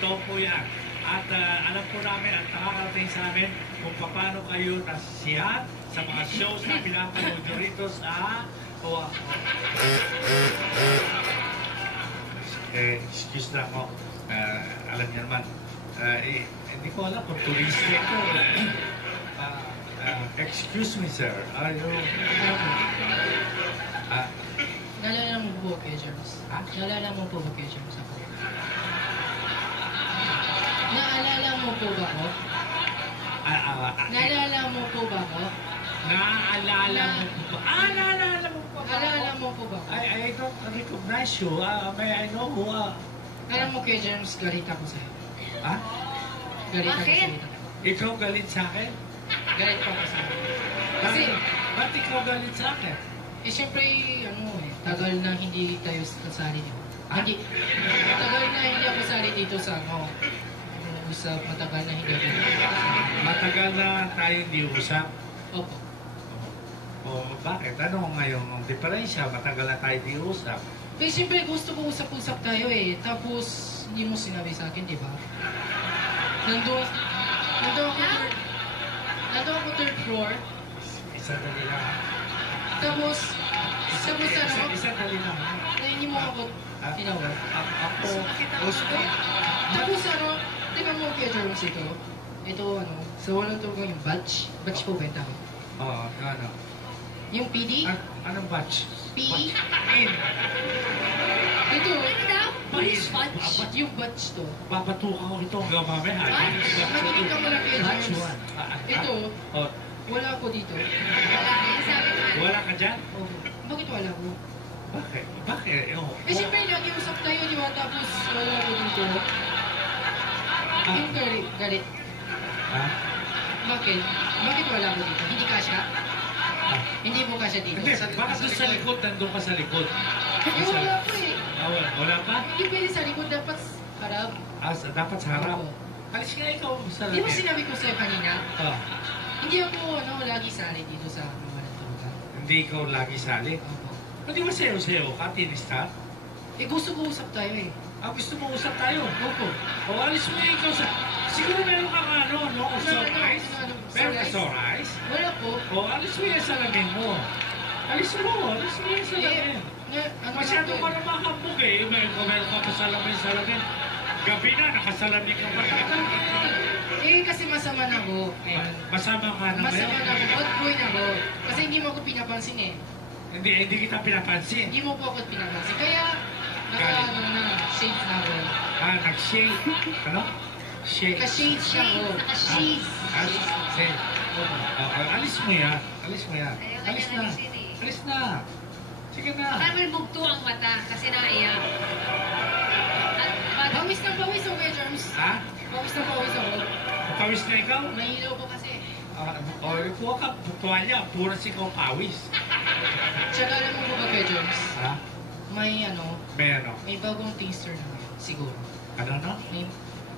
Totoo po yan. At alam po namin at nakakarating sa amin kung paano kayo nasiyahan sa mga shows na pinapanood nyo rito sa... excuse na ako. Alam niyo naman, hindi ko alam kung turista ko. Excuse me, sir. Naalala mo po ba kayo, James? Naalala mo po ba kayo, James? Naalala mo po ba ako? Naalala mo po ba ako? Naalala mo po ba? Naalala mo po ba? Naalala mo po ba ako? I don't recognize you. May I know who? Alam mo kayo, James, galit ako sa'yo. Ha? Galit ako Bakit? sa'yo. Ikaw galit sa akin? Galit ako sa'yo. Kasi, ba't ikaw galit sa akin? Siyempre, tagal na hindi tayo kasali dito. Tagal na hindi ako kasali dito sa usap, matagal na hindi ako. Matagal na tayo hindi usap? Opo. O bakit? Ano ngayon ang diferensya? Matagal na tayo hindi usap? Pero siyempre, gusto ko usap-usap tayo Tapos, hindi mo sinabi sa akin, di ba? Nandun ako third floor. Isa dali lang. Tapos Isa dali lang. na hindi mo ako tinawag. Ako, gusto. Tapos tingnan mo kaya Jerome ito, sa walang tugang yung batch. Batch po ba yung tawag? Oo, ano? Yung PD? Anong batch? PE? In. Ito, Police batch. yung batch to. Papatukan ko ito hanggang mamaya. Makikita mo lang kaya Batch Jerome. 1. Ito, wala ako dito. Wala ka dyan? Oh, bakit wala ko? Bakit? Bakit? Siyempre, nag-iusap tayo, di ba? Tapos wala ko dito. Yung galit. Ha? Bakit? Bakit wala ko dito? Hindi kasya? Hindi mo kasya dito? Hindi, baka doon sa likod, nandun ka sa likod. Wala ko Wala pa? Hindi pwede sa likod, dapat harap. Dapat sa harap. Oo. Alis nga ikaw sa Di ba likod. sinabi ko sa'yo kanina? Ah, Hindi ako, lagi sali dito sa mga naturugan. hindi ikaw lagi sali. Opo. Hindi ba sayo-sayo ka, tinista? Gusto ko usap tayo Gusto mo usap tayo? Opo. O, alis mo yung ikaw sa... Siguro meron kang sorize? Meron ka sorize? Wala po. O, alis mo yung salamin mo. Alis mo yung salamin. Masyado ka na makapog meron ka pa salamin. Gabi na, nakasalamin ka pa. Kasi masama na ako. Masama ka na Masama na ako. Bad boy na ako. Kasi hindi mo ako pinapansin Hindi kita pinapansin. Hindi mo po ako pinapansin. Kaya, shades na ako. Nag-shade. Ano? Shade. Naka-shades na ako. Naka-shades. Shade. Alis mo yan. Alis na. Alis na. Sige na. Baka naman bugto ang mata kasi naiyak. Pawis ng pawis ako Germs. Ha? Pawis ng pawis ako. Pawis na ikaw? Mahilaw ko kasi. Kuha ka, tuwalya. Pura ikaw pawis. Tsaka alam mo ba kay Germs? Ha? May May ano? may bagong taster na ngayon, siguro. Ano na? May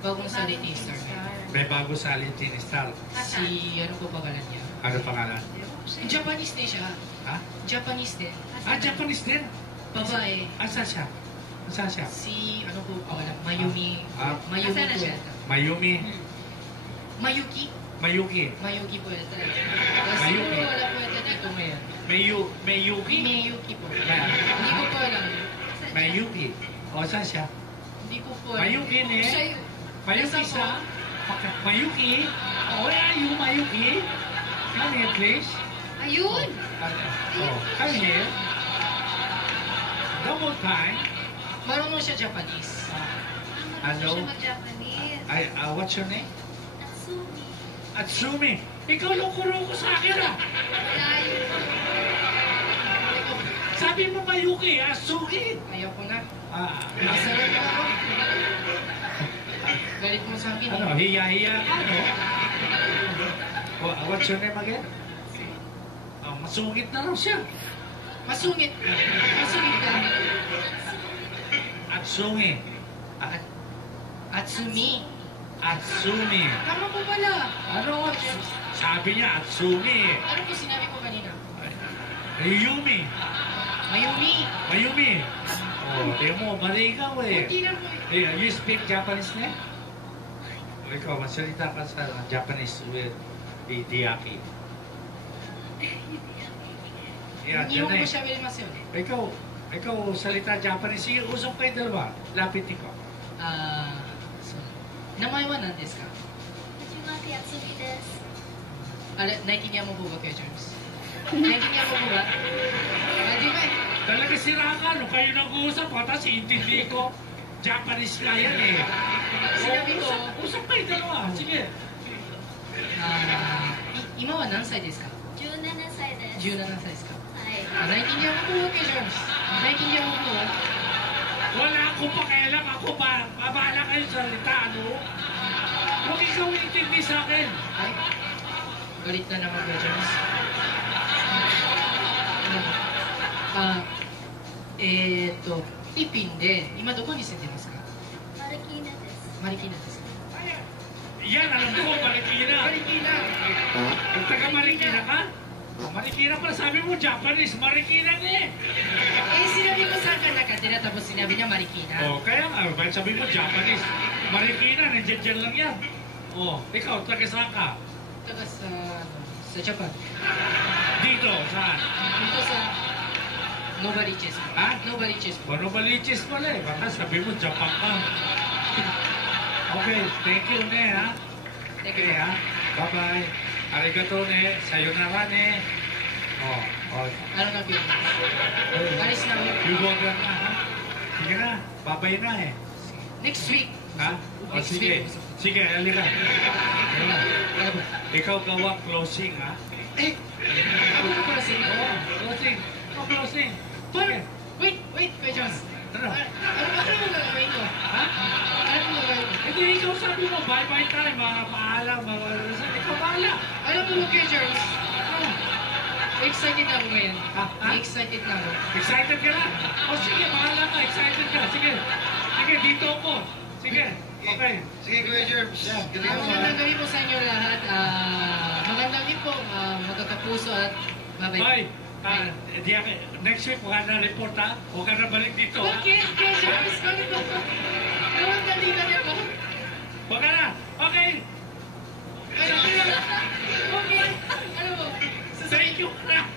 bagong sali taster na. May bago sa Alintin Star. Si, ano po pangalan niya? Ano pangalan? Japanese din siya. Ha? Japanese din. Japanese din? Babae. Asa siya? Asa siya? Si, ano po pangalan? Mayumi. Mayumi Asa na po siya? yata. Mayumi. Mayuki? Mayuki. Mayuki po yata. Mayuki. Siguro wala po yata dito ngayon. Mayuki? Mayuki po. May- Hindi ko po alam. Mayuki. O, saan siya? Hindi ko po alam. Mayuki ne? Siya yun. Mayuki Nasa sa? Mayuki? Where are you, Mayuki? Come here, please. Ayun! Come here. Double time. Marunong siya Japanese. Hello? Siya mag-Japanese. What's your name? Natsumi. Atsumi. Ikaw yung kuro ko sa akin Wala yun. Sabi mo Mayuki, Asuki. Ayaw ko na. Masarap. Masarap na ako. Galit mo sa akin. Ano, hiya-hiya ka, no? What's your name again? Masungit na lang siya. Masungit. Masungit ka. Atsumi. Atsumi. Atsumi. Tama po pala. Ano? Sabi niya, Atsumi. Ano po sinabi ko kanina? Mayumi. Mayumi. Mayumi. Oh, di mo, mali ikaw Kunti lang po. You speak Japanese na? ikaw, masalita ka sa Japanese with Diaki. Yeah, 日本語 dyan eh. 喋れますよね。 Ikaw, salita Japanese. Sige, usap kayo dalawa. Lapitin ko. そう名前は何ですか？藤巻敦美です。あれ、naintindihan mo po ba kayo, Charles? Naintindihan mo po ba? Di ba? Talaga sira ka, no? Kayo nag-uusap ko, tapos intindi ko. Japanese nga yan eh. Sinabi ko, Usap kayo dalawa. Sige. 今は何歳ですか17歳です。 ？17歳ですか？はい。naintindihan mo po kayo, Charles? Naintindihan mo po ba? Wala akong pakialam. Ako ba? Babala kayo salita, ano? Huwag ikaw intindi sa akin. Ay, galit na naman kayo, Charles. Philippine で、今どこに住んでますか？マルキーナです。マリキーナですか？ Yan, alam ko, Marikina. マリキーナ Kung taga Marikina ka? Marikina pala, sabi mo Japanese, Marikina nga eh. sinabi ko saan ka nakatira, tapos sinabi niya Marikina. Oh, kaya nga, bakit sabi mo Japanese? Marikina, nandiyan lang yan. Oh, ikaw, taga saan ka? Taga sa Japan. Dito, saan? Dito sa Nova Riches. Ha? Nova Riches. Ano baliches pala eh, baka sabi mo Japan ka. Okay, thank you ne ha. Thank Okay you. ha. Bye-bye. Arigato ne. Sayonara ne. Oh, oh. Ano na po? Alis na ulit. Iwagan na ha. Sige na, bye-bye na eh. Next week. Ha? O Next sige. week. Sige, halika. Ano ba? Ikaw gawa closing ha. Ako na pala sa inyo. Oh, closing. Oh, closing. Sige. Wait, Kuya Jones. Ano? Ano mo gagawin ko? Ha? Ano mo gagawin ko? Hindi, ikaw sabi mo, bye-bye tayo, mga paalam, mga... Ikaw bahala. Alam mo, Kuya Jones, excited na ako ngayon. Ha? Excited na ako. Excited ka na? O sige, bahala ka, excited ka. Sige, sige, dito ako. Sige, okay. Sige, Kuya Jerms. Magandang gabi po sa inyo lahat. Magandang gabi po, magkakapuso at Bye. bye-bye. Next week, huwag ka na report ha. Huwag ka na balik dito ha. Okay, Kuya Jones, bakit ba? Ewan dali na niya ako. Huwag ka na. Okay. Okay. Ano mo? Thank you na.